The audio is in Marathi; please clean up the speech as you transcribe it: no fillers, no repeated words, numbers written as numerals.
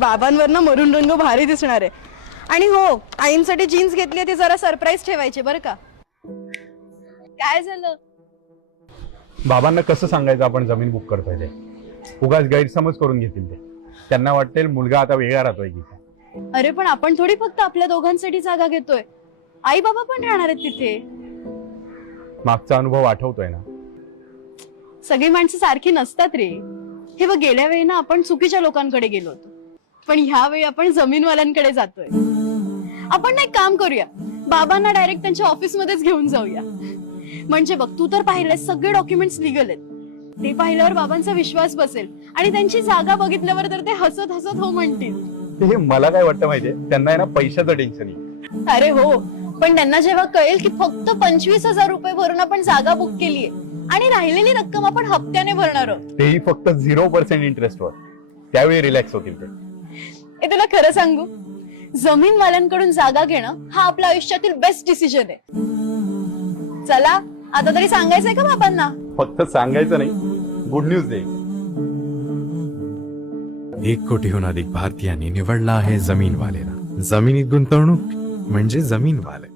बाबांवरनं मरून रंग भारी दिसणार आहे. आणि हो, आईंसाठी जीन्स घेतली ती जरा सरप्राईज ठेवायची बरं का. काय झालं? बाबांना कसं सांगायचं आपण जमीन बुक करतोय ते? उगाच गैरसमज करून घेतील ते. त्यांना वाटेल मुलगा आता वेगळा राहतोय की काय. अरे पण आपण थोडी फक्त आपल्या दोघांसाठी जागा घेतोय, आई बाबा पण राहणार आहेत तिथे. मागचा अनुभव आठवतोय ना? सगळी माणसं सारखी नसतात रे. हे बघ, गेल्या वेळी ना आपण चुकीच्या लोकांकडे गेलो होतो, पण ह्या वेळी आपण जमीनवाल्यांकडे जातोय. आपण ना एक काम करूया, बाबांना डायरेक्ट त्यांच्या ऑफिस मध्येच घेऊन जाऊया. म्हणजे बघ, तू तर पाहिले सगळे डॉक्युमेंट्स लिगल आहेत. ते पाहिल्यावर बाबांचा विश्वास बसेल आणि त्यांची जागा बघितल्यावर तर ते हसत हसत हो म्हणतील. हे मला काय वाटतं माहितीये, त्यांना आहे ना पैशाचं टेन्शन आहे. अरे हो, पण त्यांना जेव्हा कळेल की फक्त 25,000 रुपये भरून आपण जागा बुक केलीये आणि राहिलेली रक्कम आपण हप्त्याने भरणार आहोत, तेही फक्त 0% इंटरेस्टवर, त्यावेळी रिलॅक्स होतील ते. हे तुला खरं सांगू, जमीनवाल्यांकडून जागा घेणं हा आपल्या आयुष्यातील बेस्ट डिसिजन आहे. चला, आता तरी सांगायचंय का बाबांना? फक्त सांगायचं नाही, गुड न्यूज दे. 1 कोटीहून अधिक भारतीयांनी निवडला आहे जमीन वालेला. जमिनीत गुंतवणूक म्हणजे जमीन वाले.